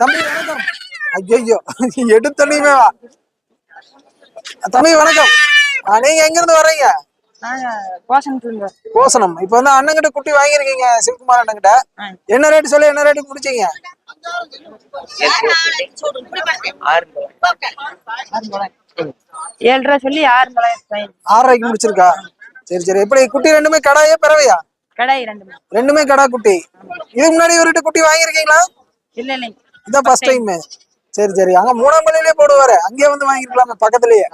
தம்பி வணக்கம். ஐயோ எடுத்தனையுமே தம்பி வணக்கம். நீங்க எங்க இருந்து வர்றீங்க. கோசனம். இப்ப வந்து அண்ணங்கிட்ட குட்டி வாங்கியிருக்கீங்க சிவகுமார் அண்ணங்கிட்ட. என்ன ரேட் சொல்லி என்ன ரேட்டுக்கு முடிச்சீங்க ஏழு ரூபா சொல்லி ஆறு. ஆறரைக்கு முடிச்சிருக்கா? சரி சரி. எப்படி குட்டி ரெண்டுமே கடாயா பிறவையா? கடை ரெண்டு மணி ரெண்டுமே கடா குட்டி இதுக்கு முன்னாடி ஒரு குட்டி வாங்கியிருக்கீங்களா? இல்ல இல்லைங்க இதான் ஃபர்ஸ்ட் டைம் சரி சரி. அங்க மூணாம் பள்ளியிலே போடுவாரு. அங்கேயே வந்து வாங்கிருக்கலாமே பக்கத்துலயே.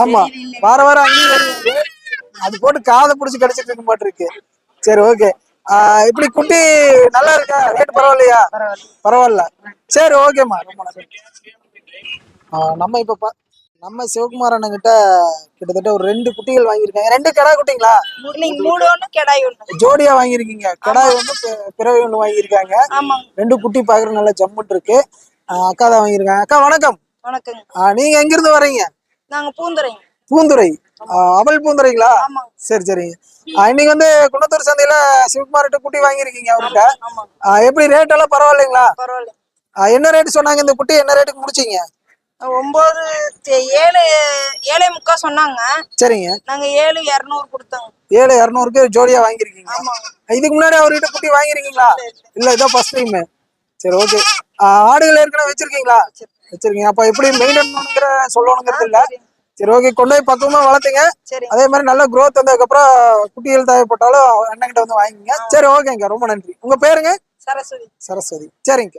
ஆமா. வார வாரம் வருவாரு. அது போட்டு காதை புடிச்சு கடிச்சிட்டு இருக்க. மாட்டிருக்கு சரி ஓகே. இப்படி குட்டி நல்லா இருக்கா? ரேட் பரவாயில்லையா? பரவாயில்ல. சரி ஓகேம்மா. ரொம்ப நம்ம இப்ப நம்ம சிவகுமார் அண்ணன் கிட்ட கிட்டத்தட்ட ஒரு ரெண்டு குட்டிகள் வாங்கியிருக்காங்க. ரெண்டு கடா குட்டிங்களா? மூணு ஒண்ணு கெடாய் ஒண்ணு. ஜோடியா வாங்கியிருக்கீங்க. கடாய் வந்து பிறவை ஒன்று வாங்கியிருக்காங்க. ரெண்டு குட்டி பாக்குற நல்ல ஜம்முன் இருக்கு. அக்கா தான் வாங்கியிருக்காங்க. அக்கா வணக்கம். வணக்கங்க. ஆ, நீங்க எங்க இருந்து வர்றீங்க? நாங்க பூந்துரை ஆ, அவல் பூந்துரைங்களா சரி சரிங்க. இன்னைக்கு வந்து குணத்தூர் சந்தையில சிவகுமார்கிட்ட குட்டி வாங்கியிருக்கீங்க அவர்கிட்ட. எப்படி ரேட் எல்லாம் பரவாயில்லைங்களா? என்ன ரேட் சொன்னாங்க இந்த குட்டி? என்ன ரேட்டுக்கு முடிச்சீங்க? ஒன்பது ஏழு ஏழே முக்கா சொன்னாங்க. சரிங்க. நாங்க ஏழு இரநூறு கொடுத்தோங்க ஏழு இரநூறுக்கு ஜோடியா வாங்கியிருக்கீங்க ஆமாங்க இதுக்கு முன்னாடி அவர்கிட்ட குட்டி வாங்கியிருக்கீங்களா? இல்ல இதான் ஃபர்ஸ்ட் டைம் சரி ஓகே ஆடுகள் ஏற்கனவே வச்சிருக்கீங்களா? வச்சிருக்கீங்க. அப்ப எப்படி மெயின்டைன் பண்ணுங்கிற சொல்லணுங்கிறது இல்ல. சரி. ஓகே கொண்டு போய் பக்குவமா வளர்த்துங்க. அதே மாதிரி நல்ல growth வந்ததுக்கு அப்புறம் குட்டிகள் தேவைப்பட்டாலும் அண்ணன்கிட்ட வந்து வாங்கிங்க சரி ஓகேங்க ரொம்ப நன்றி. உங்க பேருங்க? சரஸ்வதி. சரஸ்வதி. சரிங்க.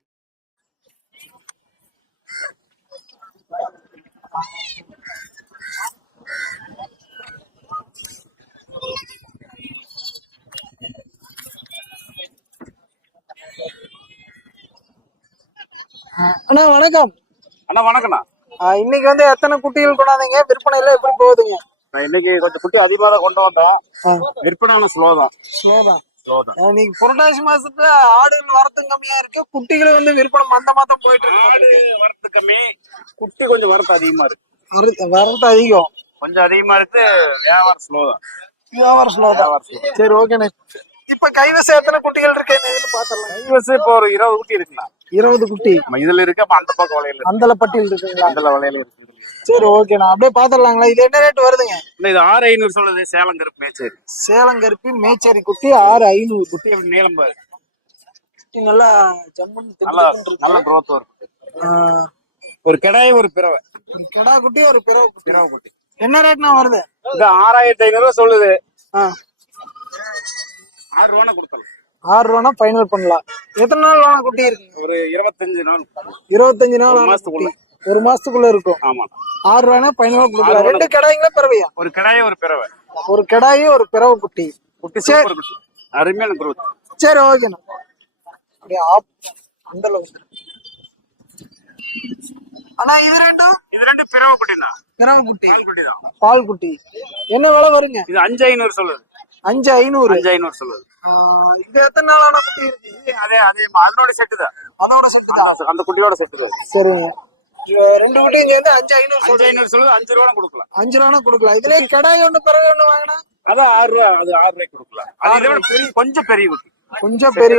அண்ணா வணக்கம். அண்ணா வணக்கண்ணா ஆ, இன்னைக்கு வந்து எத்தனை குட்டிகள் கொண்டாந்தீங்க? விற்பனை எல்லாம் எப்படி போகுதுங்க? நான் இன்னைக்கு கொஞ்சம் குட்டி அதிகமா தான் கொண்டு வந்தேன். விற்பனை ஸ்லோ தான். ஸ்லோ தான். இன்னைக்கு புரட்டாசி மாசத்துல ஆடுகள் வரத்தும் கம்மியா இருக்கு. குட்டிகள் வந்து விற்பனை மந்தமா தான் போயிட்டு ஆடு இருக்கு வரத்து கம்மி. குட்டி கொஞ்சம் வரத்து அதிகமா இருக்கு. வரத்து அதிகம். கொஞ்சம் அதிகமா இருக்கு வியாபாரம் ஸ்லோ தான். வியாபாரம் slow தான். சரி ஓகேண்ணே இப்ப கைவசம் எத்தனை குட்டிகள் இருக்கு? இதுன்னு பாத்திரலாம் கைவசம் இப்போ ஒரு இருபது குட்டி இருக்குண்ணா. இருபது குட்டி. இதுல இருக்கு அப்ப அந்த பக்கம் வளையல இருக்கு. அந்தல பட்டியல் இருக்குங்களா? அந்த வளையல இருக்கு. சரி ஓகேண்ணா அப்படியே பாத்திரலாங்களா? இது என்ன ரேட் வருதுங்க? இது ஆறு ஐநூறு சொல்லுது சேலம் கருப்பு மேச்சேரி. சேலம் கருப்பி மேச்சேரி குட்டி ஆறு ஐநூறு. குட்டி அப்படி நீளம் பாரு. குட்டி நல்லா ஜம்முன்னு நல்லா நல்ல growth இருக்கு ஒரு கிடாய் ஒரு பிறவை. கிடா குட்டி ஒரு பிறகு குட்டி. பிறவை குட்டி. என்ன ரேட்னா வருது? இது ஆறாயிரத்தி ஐநூறு ரூபா சொல்லுது. ஆ. ஆறு ரூபா கொடுத்தலாம் ஆறு ரூபானா ஃபைனல் பண்ணலாம். எத்தனை நாள் வேணா குட்டி இருக்கு? ஒரு இருபத்தஞ்சு நாள். இருபத்தஞ்சு நாள் மாசத்துக்குள்ள. ஒரு மாசத்துக்குள்ள இருக்கும். ஆமா. ஆறு ஃபைனலா ஆறு கொடுக்கலாம். ரெண்டு கடாய்ங்களா பிறவையா? ஒரு கிடாய் ஒரு பிறவை. ஒரு கடாயும் ஒரு பிறவை குட்டி. குட்டி சரி. அருமையான growth. சரி ஓகேண்ணா அப்படியே ஆப் அந்த அளவுக்கு. அண்ணா இது ரெண்டும்? இது ரெண்டு பிறவை குட்டிண்ணா. பிறவை குட்டி. பால் குட்டி தான். பால் குட்டி. என்ன விலை வருங்க? இது அஞ்சு ஐநூறு சொல்லுது. அஞ்சு ஐநூறு. அஞ்சு ஐநூறு சொல்லுது. இது எத்தனை நாளான குட்டி இருக்கு? அதே அதே அதனோட செட்டு தான். அதோட செட்டு தான். அந்த- குட்டியோட செட்டு தான். சரிங்க. ரெண்டு குட்டியும் சேர்ந்து அஞ்சு ஐநூறு அஞ்சு ஐநூறு சொல்லுது அஞ்சு ரூபா கொடுக்கலாம். அஞ்சு ரூபானா கொடுக்கலாம். இதுலயே கடாய் ஒண்ணு பிறகு ஒண்ணு வாங்கினா? அதான் ஆறு ரூபா அது ஆறு ரூபாய்க்கு கொடுக்கலாம். அது விட பெரிய கொஞ்சம் பெரிய குட்டி. கொஞ்சம் பெரிய.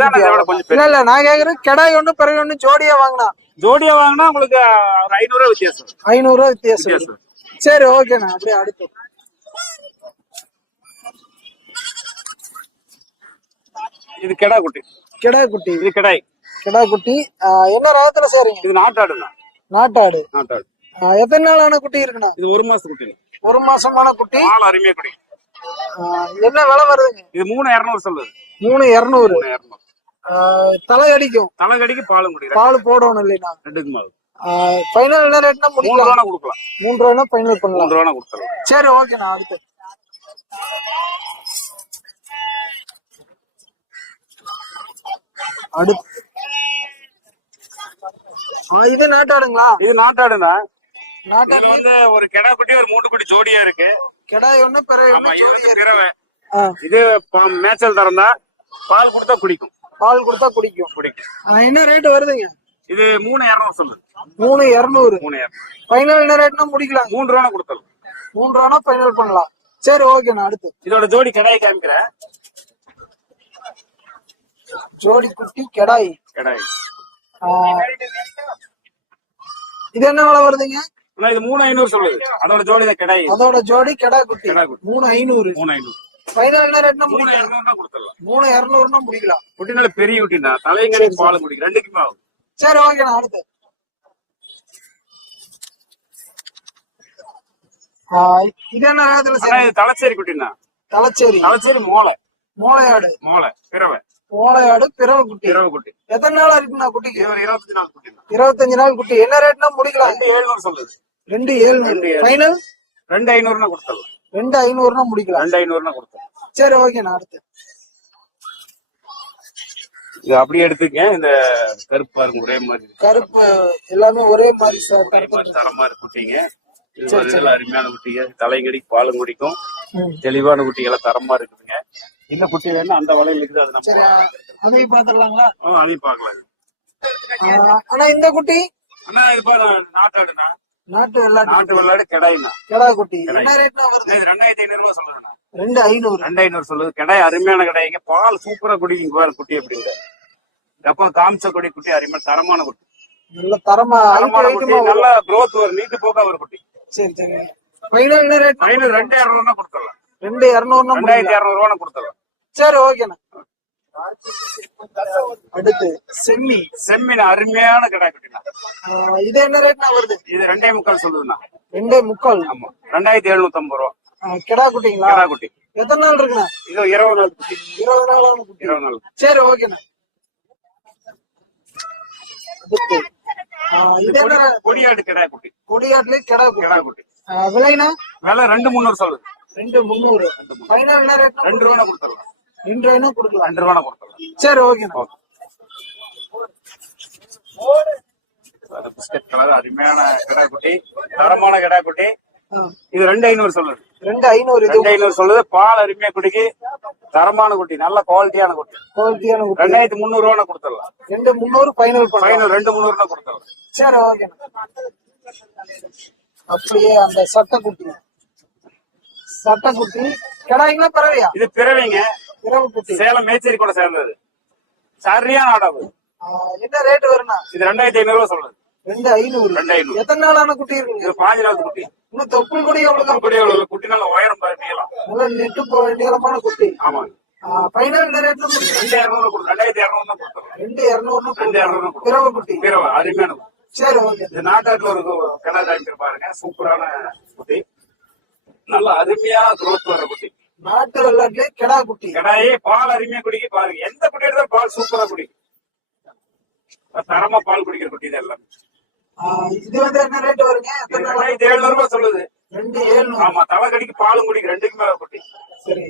இல்ல இல்ல நான் கேக்குறேன் கடாய் ஒண்ணு பிறகு ஒண்ணு ஜோடியா வாங்கினா? ஜோடியா வாங்கினா உங்களுக்கு ஒரு ஐநூறு ரூபா வித்தியாசம். ஐநூறு ரூபாய் வித்தியாசம். சரி ஓகேண்ணா அப்படியே அடுத்து. இது கிடா குட்டி. கிடாய் குட்டி. இது கிடாய். கிடாய் குட்டி. என்ன ரகத்துல சேருங்க? இது நாட்டாடுண்ணா நாட்டாடு. நாட்டாடு. எத்தனை நாளான குட்டி இருக்குண்ணா? இது ஒரு மாசத்து குட்டி. ஒரு மாசமான குட்டி? பால் அருமையா குடி என்ன விலை வருதுங்க? இது மூணு இரநூறு சொல்லுது. மூணு இருநூறு. மூணு இரநூறு. தலை அடிக்கும் பாலும் குடி பால் போடணும் இல்லைண்ணா? ரெண்டுக்கு மேல ஃபைனல் என்ன ரேட்னா மூணு ரூபா கொடுக்கலாம். மூணு ரூபாய்னா ஃபைனல் பண்ணலாம். மூணு ரூபா கொடுக்கலாம் சரி ஓகேண்ணா அடுத்து. அடுத்து. இது நாட்டாடுங்களா? இது நாட்டாடுனா நாட்டாடு. வந்து ஒரு கிடா குட்டி ஒரு மூட்டு குட்டி ஜோடியா இருக்கு. கிடாய் ஒண்ணு. பிறவை இது மேய்ச்சல் தரம் தான். பால் கொடுத்தா குடிக்கும். பால் கொடுத்தா குடிக்கும். குடிக்கும். ஆ, என்ன ரேட் வருதுங்க? இது மூணு இரநூறு சொல்லுது. மூணு இருநூறு. மூணு ஃபைனல் என்ன ரேட்னா முடிக்கலாம். மூணு ரூபா கொடுத்தலாம் மூணு ரூபானா ஃபைனல் பண்ணலாம். சரி ஓகேண்ணா அடுத்து. இதோட ஜோடி கடாய் காமிக்கிறேன். ஜோடி குட்டி கெடாய். கடாய். இது என்ன விலை வருதுங்க? இது மூணு ஐநூறு சொல்லுது. அதோட ஜோடி தான் அதோட ஜோடி கெடா குட்டி. கெடா குட்டி. மூணு ஐநூறு. மூணு ஐநூறு. ஃபைனல் என்ன ரேட்னா மூணு முடிக்கலாம்? இரநூறுனா கொடுத்துடலாம். மூணு இருநூறுனா முடிக்கலாம். குட்டினால பெரிய குட்டினா தலைங்கடி பால் குடிக்கும் ரெண்டுக்குமே ஆகும். சரி ஓகேண்ணா அடுத்து. ஆ, இது என்ன ரகத்துல தலைச்சேரி குட்டினா தலைச்சேரி. தலைச்சேரி மோளை. மூளையாடு. மோளை பிறவை. மூளையாடு பிறவை குட்டி. பிறவை குட்டி. எத்தனை நாள் இருக்குண்ணா குட்டிக்கு ஒரு இருபத்தஞ்சு நாள் குட்டி. இருபத்தஞ்சு நாள் குட்டி. என்ன ரேட்னா முடிக்கலாம். ரெண்டு ஏழுநூறு சொல்லுது. ரெண்டு ஏழ்நூறு. ஃபைனல் ரெண்டு ஐநூறுனா கொடுத்துடலாம். ரெண்டு ஐநூறுனா முடிக்கலாம். ரெண்டு ஐநூறுனா கொடுத்துடலாம். சரி ஓகேண்ணா அடுத்து. இது அப்படியே எடுத்துக்க இந்த கருப்பு பாருங்க ஒரே மாதிரி. கருப்பு எல்லாமே ஒரே மாதிரி சார் தரமா குட்டிங்க. அருமையான குட்டிங்க. தலைங்கடி பாலும் குடிக்கும். தெளிவான குட்டிகள் தரமா இருக்குதுங்க. இந்த குட்டி வேணா அந்த வலையில இருக்குது அது நம்ம அதையும் பாத்துடலாங்களா அதையும் பார்க்கலாம். ஆ, ஆனா இந்த குட்டி? அண்ணா இது பாரு நாட்டாடுண்ணா. நாட்டு வெள்ளாட்டு நாட்டு வெள்ளாடு கெடாயிண்ணா. கெடா குட்டி. ரெண்டாயிரத்தி ஐநூறு ரூபாய் சொல்லுங்கண்ணா ரெண்டு ஐநூறு. ரெண்டு ஐநூறு சொல்லுது. கடாய் அருமையான கடாய்ங்க பால் சூப்பரா குடிக்குங்க பாரு குட்டி அப்படிங்க. எப்ப காமிச்ச குடி குட்டி அருமையான தரமான குட்டி. நல்ல தரமா தரமான குட்டி. நல்லா growth வரும். நீட்டு போக்கா வரும் குட்டி. சரி சரி. ஃபைனல் ரேட் ஐநூறு ரெண்டு இரநூறுனா கொடுத்துடலாம். ரெண்டு இரநூறுனா ரெண்டாயிரத்தி இரநூறு ரூபா கொடுத்துடலாம். சரி ஓகேண்ணா அடுத்து செம்மி செம்மின அருமையான கடாய் குட்டிண்ணா ஆ, இது என்ன ரேட்னா வருது? இது ரெண்டே முக்கால் சொல்லுதுண்ணா. ரெண்டே முக்கால்? ஆமா. ரெண்டாயிரத்தி எழுநூத்தி ஐம்பது ரூபா கிடா குட்டிங்களா? கடா குட்டி. எத்தனை நாள் இருக்குண்ணா? இது இருபது நாள் குட்டி. இருபது நாளான குட்டி. இருபது நாள். சரி ஓகேண்ணா அடுத்து ஆ, இது என்ன கொடியாடு கடாய் குட்டி. கொடியாட்டுல கிடா கடா குட்டி. விலைனா விலை ரெண்டு முந்நூறு சொல்லுது. ரெண்டு முந்நூறு. ரெண்டு ரூபா கொடுத்துடலாம். ரெண்டு ரூபாய்னா கொடுக்கலாம். ரெண்டு ரூபா கொடுத்துடலாம் சரி ஓகேண்ணா பிஸ்கட் கலர் அருமையான கடா குட்டி தரமான கடா குட்டி இது ரெண்டு ஐநூறு சொல்லுது. ரெண்டு ஐநூறு இது ரெண்டு ஐநூறு சொல்லுது. பால் அருமையா குடிக்கு தரமான குட்டி நல்ல குவாலிட்டியான குட்டி. குவாலிட்டியான குட்டி. ரெண்டாயிரத்தி முந்நூறு ரூபா கொடுத்துடலாம். ரெண்டு முந்நூறு ஃபைனல் ஃபைனல் ரெண்டு முந்நூறுனா கொடுத்துடலாம். சரி ஓகேண்ணா அப்படியே அந்த சட்டைக்குட்டி சட்டைக்குட்டி கிடாய்ங்களா பறவையா? இது பிறவைங்க. குட்டி சேலம் மேச்சேரி கூட சேர்ந்தது. சரியான ஆடாவு. ஆ, என்ன ரேட் வருண்ணா இது ரெண்டாயிரத்தி ஐநூறு ரூபா சொல்லுது ரெண்டு ஐநூறு. ரெண்டு ஐநூறு. எத்தனை நாளான குட்டி இருக்குங்க? இது பாஞ்சு நாள் குட்டி. இன்னும் தொப்புள் கூட எவ்வளவு குட்டி எவ்வளவு? குட்டி நல்ல உயரம் நீளம் நல்ல நெட்டு நீளமான குட்டி. ஆமாங்க ஃபைனல் இந்த ரேட்ல ரெண்டு இரநூறு கொடு ரெண்டாயிரத்தி இரநூறு தான் கொடுத்துருவோம் ரெண்டு இரநூறுனா ரெண்டு இரநூறு பிறவை குட்டி. பிறவை அருமையான. சரி ஓகே. இது நாட்டாட்டுல ஒரு கிணறு பாருங்க. சூப்பரான குட்டி. நல்ல அருமையா growth வர குட்டி. நாட்டு வெள்ளாட்டுல கிடா குட்டி. கடாயே பால் அருமையா குடிக்க பாருங்க. எந்த குட்டி எடுத்தாலும் பால் சூப்பரா குடிக்கும். தரமா பால் குடிக்கிற குட்டி இதெல்லாம் இது வந்து என்ன ரேட் வருங்க? ரெண்டாயிரத்தி எழுநூறு ரூபாய் சொல்லுது. ரெண்டு ஏழ்நூறு. ஆமா தலை கடிக்கு பாலும் குடிக்கும் ரெண்டுக்கு மேல குட்டி. சரி.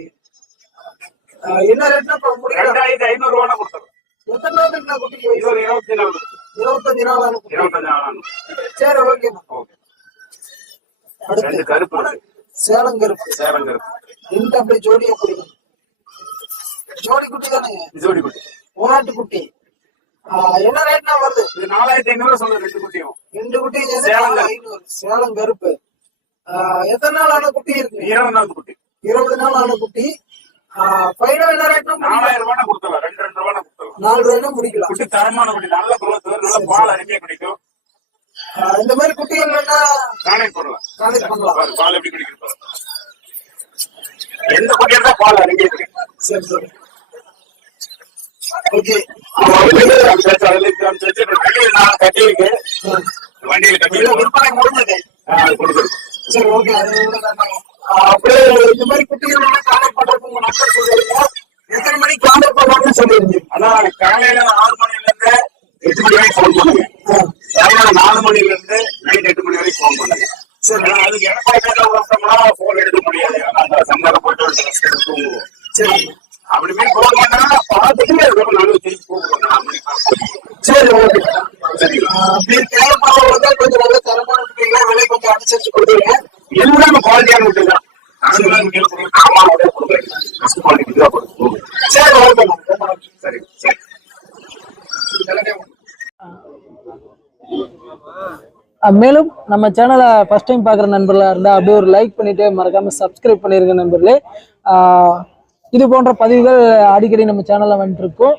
என்ன ரேட்னா ரெண்டாயிரத்தி ஐநூறு ரூபா கொடுத்துரும் எத்தனை நாள் இருக்குண்ணா குட்டிக்கு இது ஒரு இருபத்தி நாலு இருபத்தஞ்சு நாள் குட்டி. இருபத்தஞ்சு நாள் சரி ஓகே. ரெண்டு அடுத்து கருப்பு சேலம் கருப்பு. சேலம் கருப்பு. ரெண்டு அப்படி ஜோடியா பிடிக்கும் ஜோடி குட்டி தானே? ஜோடி குட்டி. ஓராட்டு குட்டி. என்ன ரேட்னா வருது? இது நாலாயிரத்தி ஐநூறு சொல்லுது ரெண்டு குட்டியும். ரெண்டு குட்டி சேலம் ஐநூறு. சேலம் கருப்பு. எத்தனை நாள் ஆன குட்டி இருக்கு? இருபது நாள் குட்டி. இருபது நாள் ஆன குட்டி ஃபைனல் என்ன ரேட்னா நாலாயிரம் ரூபாய் கொடுத்துடலாம். ரெண்டு ரெண்டு ரூபாய் கொடுத்துடலாம். நாலு ரூபாய்னா முடிக்கலாம். குட்டி தரமான குட்டி. நல்ல வரும் நல்ல பால் அருமையா குடிக்கும். இந்த மாதிரி குட்டிகள் வேணா கான்டாக்ட் பண்ணலாம் கான்டெக்ட் பண்ணலாம். பால் எப்படி குடிக்கிறது? எந்த குட்டி எடுத்தா பால் குடிக்கும் சரி சரி. ஓகே. காமிச்சாச்சு, அதுல இருந்து காமிச்சாச்சு. இப்ப வெளியில நான் கட்டி இருக்கு வண்டியில கட்டி. விற்பனை முடிஞ்சது சரி ஓகே. அப்படியே இந்த மாதிரி குட்டிகள் கான்டெக்ட் பண்றதுக்கு உங்க நம்பர் சொல்லுவீங்க எத்தனை மணிக்கு கான்டெக்ட் பண்ணலாம்னு சொல்லிருங்க ஆனா காலையில ஆறு மணில இருந்து எட்டு மணி வரைக்கும் ஃபோன் பண்ணுங்க. கொஞ்சம் நல்ல தரமான முட்டைகளை விலை கொஞ்சம் அனுசரிச்சு கொடுத்துருங்க எல்லாமே குவாலிட்டியான முட்டை தான் குவாலிட்டி தான் கொடுக்கும் சரி சரி சரி மேலும் நம்ம சேனலை ஃபர்ஸ்ட் டைம் பார்க்குற நண்பர்களாக இருந்தால் அப்படியே ஒரு லைக் பண்ணிவிட்டு மறக்காமல் சப்ஸ்கிரைப் பண்ணிருங்க நண்பர்களே. இது போன்ற பதிவுகள் அடிக்கடி நம்ம சேனலில் வந்துட்டுருக்கோம்